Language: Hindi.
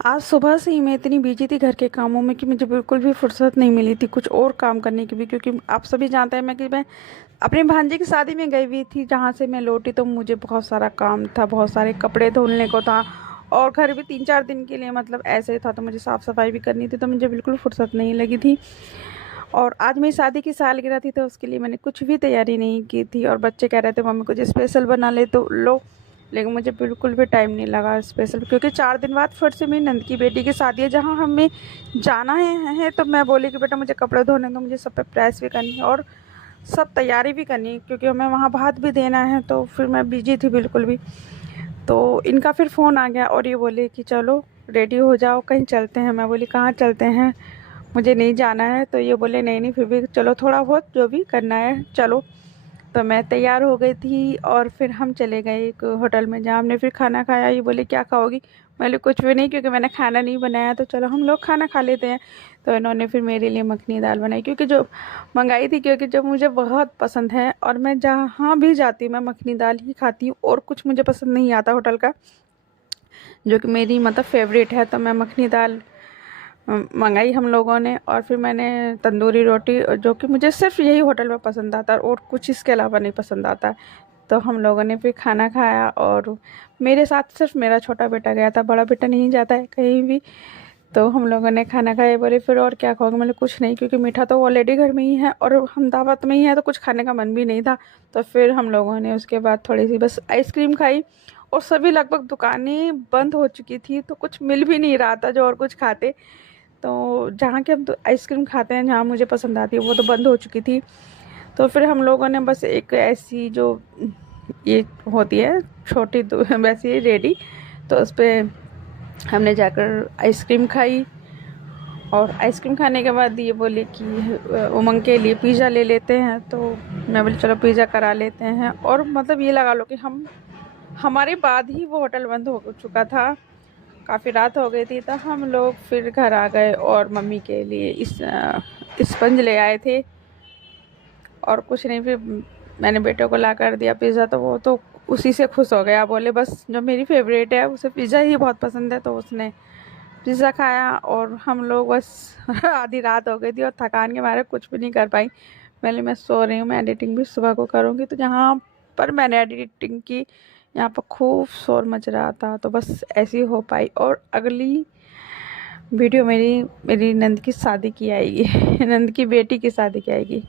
आज सुबह से ही मैं इतनी बिजी थी घर के कामों में कि मुझे बिल्कुल भी फुर्सत नहीं मिली थी कुछ और काम करने की भी, क्योंकि आप सभी जानते हैं मैं अपने भांजे की शादी में गई हुई थी। जहाँ से मैं लौटी तो मुझे बहुत सारा काम था, बहुत सारे कपड़े धुलने को था और घर भी 3-4 दिन के लिए मतलब ऐसे ही था, तो मुझे साफ़ सफाई भी करनी थी, तो मुझे बिल्कुल फुर्सत नहीं लगी थी। और आज मेरी शादी की सालगिरह थी, तो उसके लिए मैंने कुछ भी तैयारी नहीं की थी और बच्चे कह रहे थे मम्मी कुछ स्पेशल बना ले तो लो। लेकिन मुझे बिल्कुल भी टाइम नहीं लगा स्पेशल, क्योंकि 4 दिन बाद फिर से मेरी नंद की बेटी की शादी है जहाँ हमें जाना है। तो मैं बोली कि बेटा मुझे कपड़े धोने दो, मुझे सब पे प्रेस भी करनी है और सब तैयारी भी करनी है, क्योंकि हमें वहाँ भात भी देना है। तो फिर मैं बिजी थी बिल्कुल भी। तो इनका फिर फ़ोन आ गया और ये बोले कि चलो रेडी हो जाओ कहीं चलते हैं। मैं बोली कहाँ चलते हैं, मुझे नहीं जाना है। तो ये बोले नहीं नहीं फिर भी चलो, थोड़ा बहुत जो भी करना है चलो। तो मैं तैयार हो गई थी और फिर हम चले गए एक होटल में जहाँ हमने फिर खाना खाया। ये बोले क्या खाओगी, मैं बोली कुछ भी नहीं, क्योंकि मैंने खाना नहीं बनाया, तो चलो हम लोग खाना खा लेते हैं। तो इन्होंने फिर मेरे लिए मखनी दाल बनाई, क्योंकि जो मंगाई थी, क्योंकि जो मुझे बहुत पसंद है और मैं जहाँ भी जाती हूँ मैं मखनी दाल ही खाती हूँ और कुछ मुझे पसंद नहीं आता होटल का, जो कि मेरी मतलब फेवरेट है। तो मैं मखनी दाल मंगाई हम लोगों ने। और फिर मैंने तंदूरी रोटी, जो कि मुझे सिर्फ यही होटल में पसंद आता है और कुछ इसके अलावा नहीं पसंद आता। तो हम लोगों ने फिर खाना खाया और मेरे साथ सिर्फ मेरा छोटा बेटा गया था, बड़ा बेटा नहीं जाता है कहीं भी। तो हम लोगों ने खाना खाया। बोले फिर और क्या खाओगे, मतलब कुछ नहीं, क्योंकि मीठा तो ऑलरेडी घर में ही है और हम दावत में ही है, तो कुछ खाने का मन भी नहीं था। तो फिर हम लोगों ने उसके बाद थोड़ी सी बस आइसक्रीम खाई और सभी लगभग दुकानें बंद हो चुकी थी, तो कुछ मिल भी नहीं रहा था जो और कुछ खाते। तो जहाँ के हम तो आइसक्रीम खाते हैं, जहाँ मुझे पसंद आती है, वो तो बंद हो चुकी थी। तो फिर हम लोगों ने बस एक ऐसी जो ये होती है छोटी वैसी रेडी, तो उस पर हमने जाकर आइसक्रीम खाई। और आइसक्रीम खाने के बाद ये बोले कि उमंग के लिए पिज़्ज़ा ले लेते हैं। तो मैं बोली चलो पिज़्ज़ा करा लेते हैं। और मतलब ये लगा लो कि हमारे बाद ही वो होटल बंद हो चुका था, काफ़ी रात हो गई थी। तो हम लोग फिर घर आ गए और मम्मी के लिए स्पंज ले आए थे और कुछ नहीं। फिर मैंने बेटे को ला कर दिया पिज़्ज़ा, तो वो तो उसी से खुश हो गया। बोले बस जो मेरी फेवरेट है उसे पिज़्ज़ा ही बहुत पसंद है, तो उसने पिज़्ज़ा खाया। और हम लोग बस आधी रात हो गई थी और थकान के मारे कुछ भी नहीं कर पाई। मैं सो रही हूँ, मैं एडिटिंग भी सुबह को करूँगी। तो जहाँ पर मैंने एडिटिंग की यहाँ पर खूब शोर मच रहा था, तो बस ऐसी हो पाई। और अगली वीडियो मेरी मेरी नंद की शादी की आएगी नंद की बेटी की शादी की आएगी।